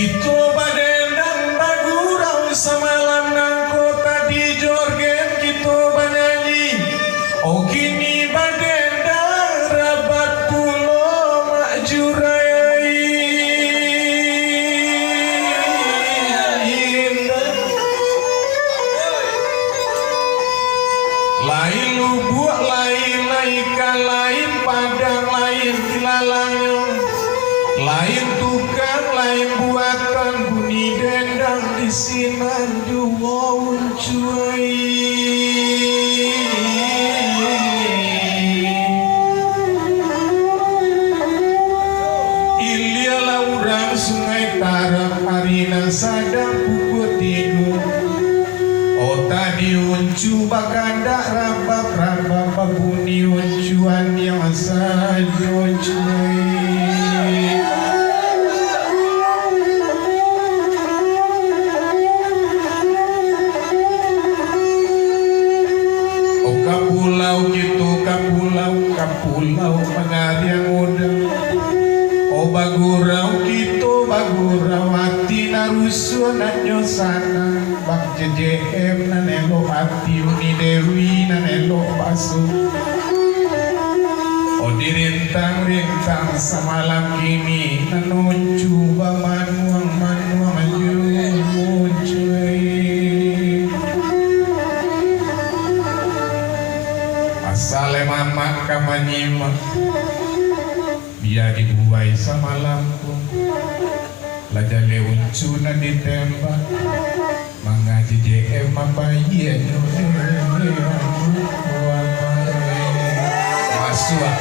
Gitu badendang bagurau samalam nang kota di jorgen gitu banyanyi. Oh kini badendang rabat pulo mak jurai. Lain lubuk lain laika lain padang lain tilalanyo. Lain tukang, lain buatan bunyi dendang di sinan dua uncuai. Ilialah urang sungai Tarap harina sadang pukul tidur. Oh tadi uncu bakandak rabab bunyi uncuan yang saja uncuai. Kapulau penariang udang. Oh bagurau gitu bagurau hati narusun nanyo sana. Bak JJM nanelo hati uni dewi nanelo basu. Oh dirintang-rintang semalam kini nanuncu manuang Sale mama kamanyimak biar dibuai sama lampu lajale uncuna ditembak mengaji JM apa iya masuk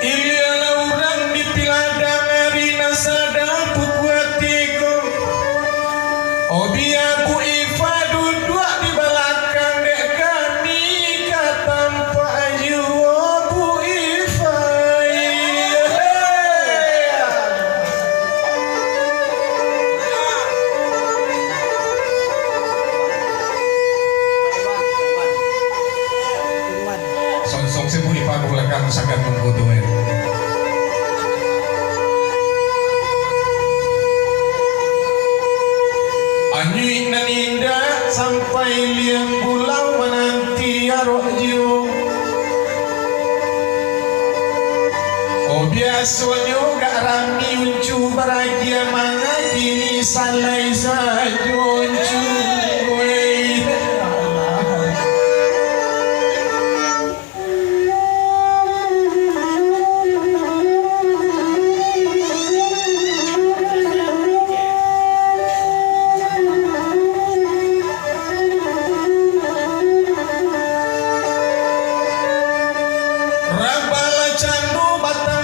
ilialah urang di pilada merina sadang pukuatiko. Oh biar Bu Iva duduk di belakang dek kami katampa ayu oh Bu Iva. Sonsong si Bu Iva di belakang sangat membutuhkan. Anyuik naninda sampai liang pulau menanti arok jiwa. Oh biasanya gak rami uncu baragia mana kini salai saja uncu.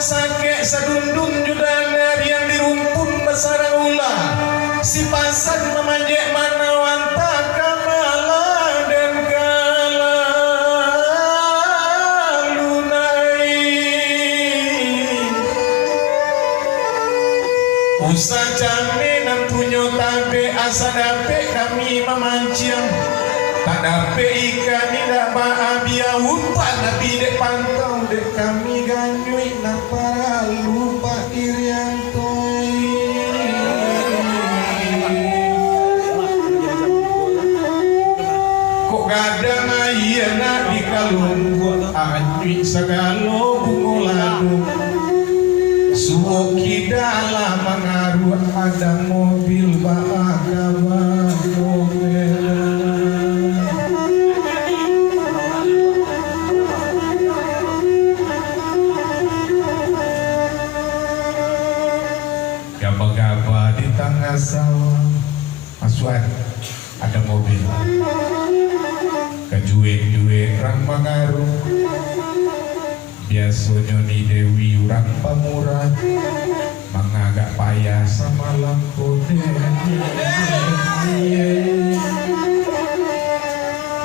Sakit sedundung judana yang dirumpun besar ulah si pasan memanjek mana wanta kamala dan kala lunai usah jame dan punyo tabe asa dape kami memancing tak dape ikan tidak bahagia umpan tapi dek pantau dek kami ganyui nak para lupa iriantoi. Kok kadang ayah nak di kalung anyui segalo bungoladu suoki dalam mengaruh ada mobil baagawa mobil. Gaba-gaba di tengah sawah Masuan ada mobil kejuek-juek orang mengaruh biasanya ni Dewi orang pamurah mengagak payah sama lampu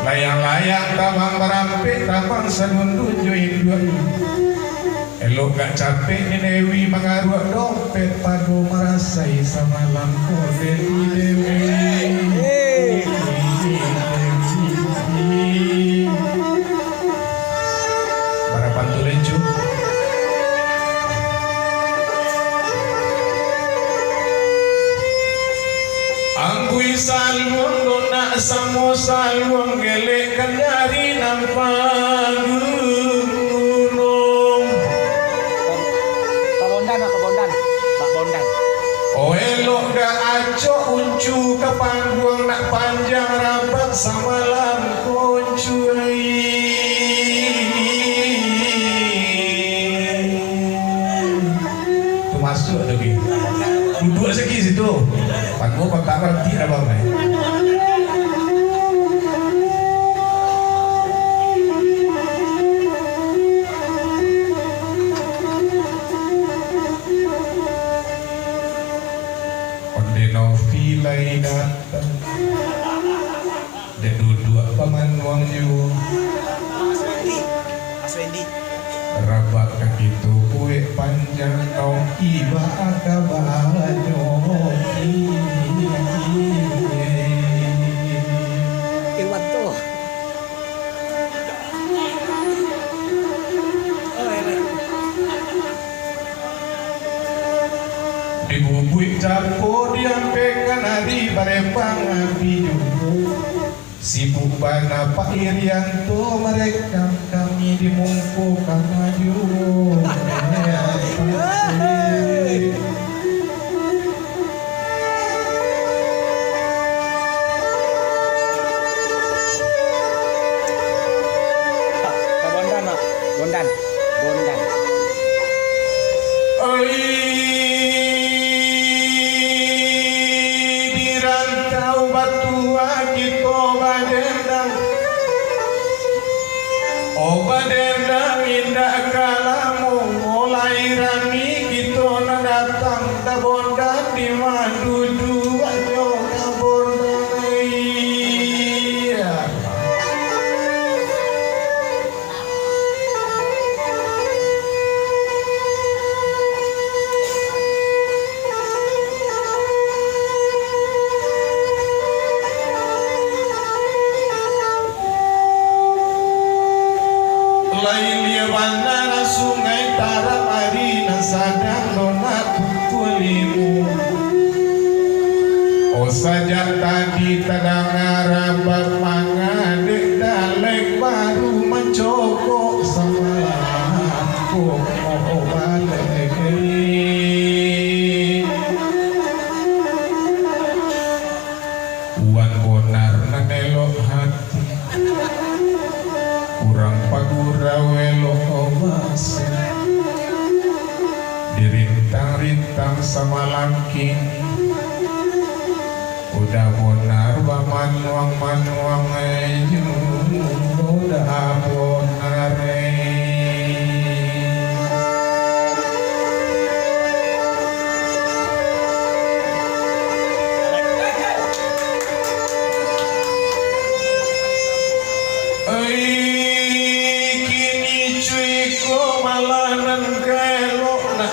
layang-layang tamang berampik tamang senundun join-join. Elok gak capek ni Dewi mengaruh dompet padu merasai sama lampu Dewi. Para pantulencu saluang dona samo saluang gelek kanyari nampak gunung. Pak Bondan. Oh elok dah acok uncu kapan buang nak panjang rapat samalam kuncui. Tu masuk lagi. Duduk lagi situ. Aku tak ngerti apa mai. Novi lain datang dia duduk paman wang ju Aswendi. rabak begitu kue panjang kau iba akabanyo Iwan tuh. dibubui capo diampekan hari barepang abidu sibuk bana Pak Irianto mereka kami dimungku kamaju Bondan. Dirantau batua kita badendang badendang indah kalamu mulai rani kita nak datang da bondan di madu dua nyoka bondan iya. Lain dia bandara sungai Tara Marina sadang nona kulimu. Oh saja tadi tadang rabab mangadek dalek baru mencokok semalam kok mau balik. Uan bonar nanelok hati kurang pagura welo omas dirintang-rintang sama langking udah bonar ba manuang ayu udah bonar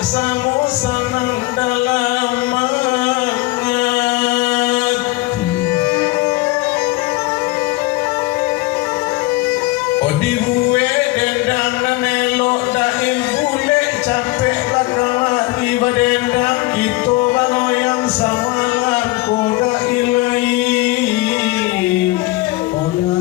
samo sanang dalam hati. Oh dibuwe dendang nanelok daim bule capek lakari badendang itu baloyang samalan koda ilai koda